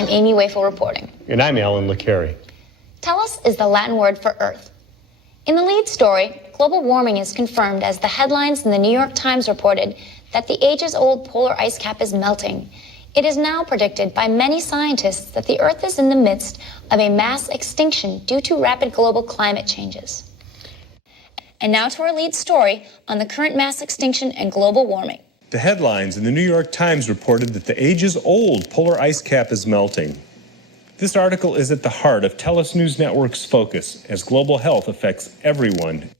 I'm Amy Wafel reporting. And I'm Alan Licari. Tellus is the Latin word for Earth. In the lead story, global warming is confirmed as the headlines in the New York Times reported that the ages-old polar ice cap is melting. It is now predicted by many scientists that the Earth is in the midst of a mass extinction due to rapid global climate changes. And now to our lead story on the current mass extinction and global warming. The headlines in the New York Times reported that the ages-old polar ice cap is melting. This article is at the heart of TELUS News Network's focus as global health affects everyone,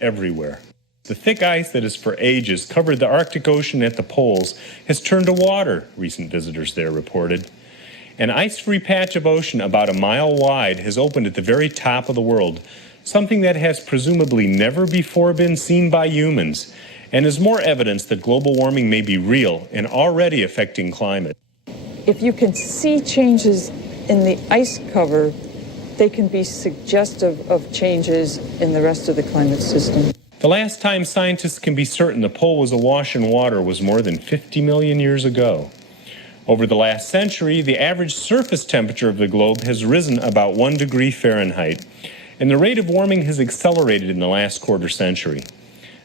everywhere. The thick ice that has for ages covered the Arctic Ocean at the poles has turned to water, recent visitors there reported. An ice-free patch of ocean about a mile wide has opened at the very top of the world, something that has presumably never before been seen by humans, and is more evidence that global warming may be real and already affecting climate. If you can see changes in the ice cover, they can be suggestive of changes in the rest of the climate system. The last time scientists can be certain the pole was awash in water was more than 50 million years ago. Over the last century, the average surface temperature of the globe has risen about 1 degree Fahrenheit, and the rate of warming has accelerated in the last quarter century.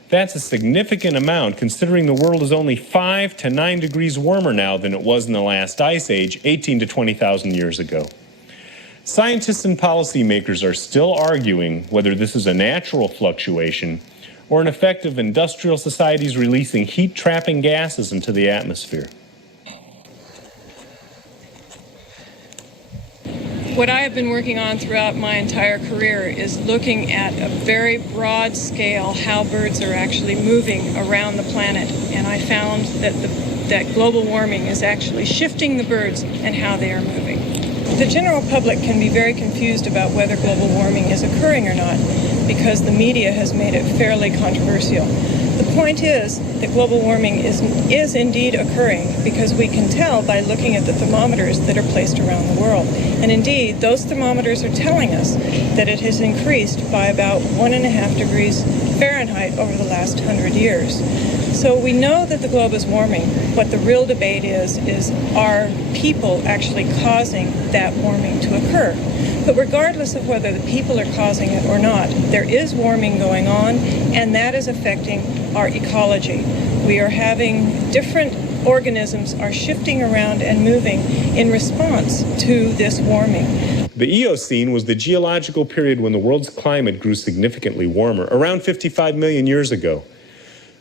That's a significant amount considering the world is only 5 to 9 degrees warmer now than it was in the last ice age 18 to 20,000 years ago. Scientists and policymakers are still arguing whether this is a natural fluctuation or an effect of industrial societies releasing heat-trapping gases into the atmosphere. What I have been working on throughout my entire career is looking at a very broad scale how birds are actually moving around the planet. And I found that global warming is actually shifting the birds and how they are moving. The general public can be very confused about whether global warming is occurring or not because the media has made it fairly controversial. The point is that global warming is indeed occurring because we can tell by looking at the thermometers that are placed around the world. And indeed, those thermometers are telling us that it has increased by about 1.5 degrees Fahrenheit over the last 100 years. So we know that the globe is warming. What the real debate is are people actually causing that warming to occur? But regardless of whether the people are causing it or not, there is warming going on, and that is affecting our ecology. We are having different organisms are shifting around and moving in response to this warming. The Eocene was the geological period when the world's climate grew significantly warmer, around 55 million years ago.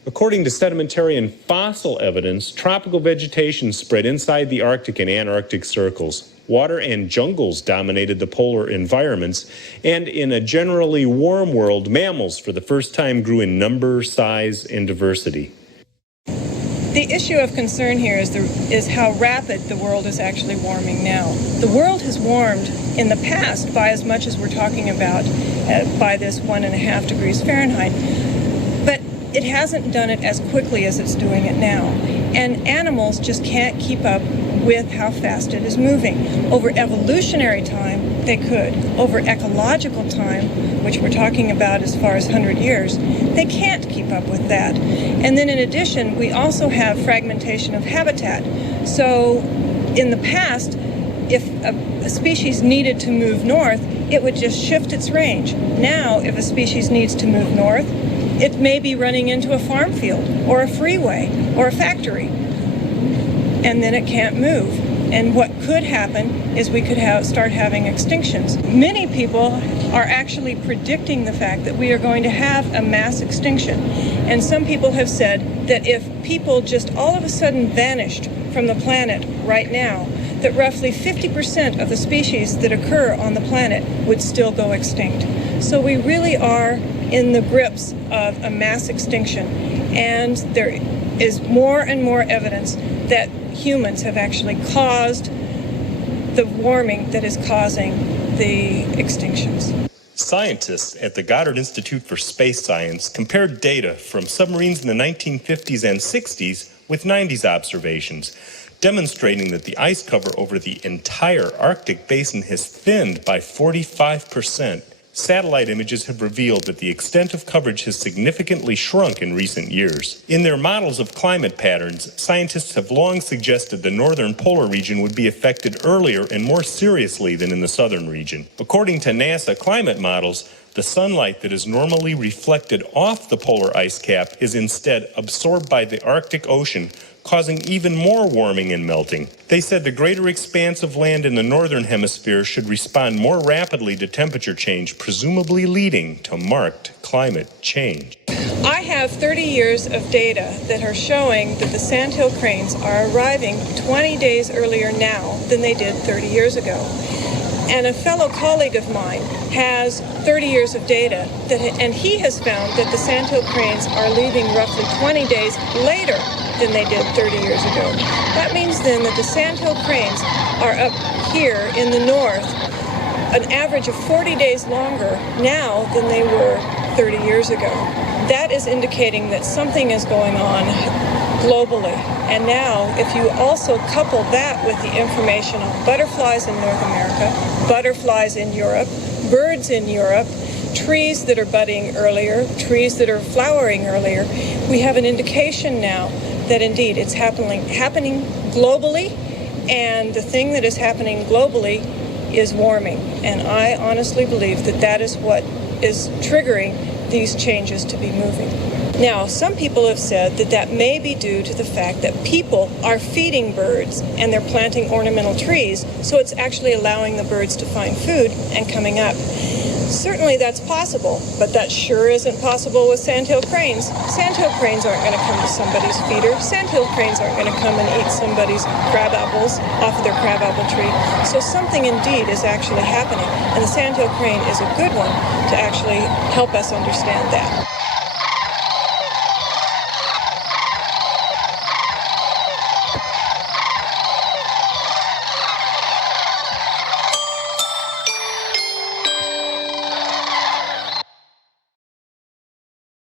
According to sedimentary and fossil evidence, tropical vegetation spread inside the Arctic and Antarctic circles. Water and jungles dominated the polar environments, and in a generally warm world, mammals for the first time grew in number, size, and diversity. The issue of concern here is how rapid the world is actually warming now. The world has warmed in the past by as much as we're talking about by this 1.5 degrees Fahrenheit, but it hasn't done it as quickly as it's doing it now. And animals just can't keep up with how fast it is moving. Over evolutionary time, they could. Over ecological time, which we're talking about as far as 100 years, they can't keep up with that. And then in addition, we also have fragmentation of habitat. So in the past, if a species needed to move north, it would just shift its range. Now, if a species needs to move north, it may be running into a farm field or a freeway or a factory, and then it can't move. And what could happen is we could start having extinctions. Many people are actually predicting the fact that we are going to have a mass extinction. And some people have said that if people just all of a sudden vanished from the planet right now, that roughly 50% of the species that occur on the planet would still go extinct. So we really are in the grips of a mass extinction, and there is more and more evidence that humans have actually caused the warming that is causing the extinctions. Scientists at the Goddard Institute for Space Science compared data from submarines in the 1950s and 60s with 90s observations, demonstrating that the ice cover over the entire Arctic basin has thinned by 45% Satellite images have revealed that the extent of coverage has significantly shrunk in recent years. In their models of climate patterns, scientists have long suggested the northern polar region would be affected earlier and more seriously than in the southern region. According to NASA climate models, the sunlight that is normally reflected off the polar ice cap is instead absorbed by the Arctic Ocean, causing even more warming and melting. They said the greater expanse of land in the northern hemisphere should respond more rapidly to temperature change, presumably leading to marked climate change. I have 30 years of data that are showing that the Sandhill Cranes are arriving 20 days earlier now than they did 30 years ago. And a fellow colleague of mine has 30 years of data, and he has found that the Sandhill Cranes are leaving roughly 20 days later than they did 30 years ago. That means then that the Sandhill Cranes are up here in the north an average of 40 days longer now than they were 30 years ago. That is indicating that something is going on globally. And now, if you also couple that with the information on butterflies in North America, butterflies in Europe, birds in Europe, trees that are budding earlier, trees that are flowering earlier, we have an indication now that indeed it's happening globally, and the thing that is happening globally is warming. And I honestly believe that that is what is triggering these changes to be moving. Now, some people have said that that may be due to the fact that people are feeding birds and they're planting ornamental trees, so it's actually allowing the birds to find food and coming up. Certainly that's possible, but that sure isn't possible with sandhill cranes. Sandhill cranes aren't going to come to somebody's feeder. Sandhill cranes aren't going to come and eat somebody's crab apples off of their crabapple tree. So something indeed is actually happening, and the sandhill crane is a good one to actually help us understand that.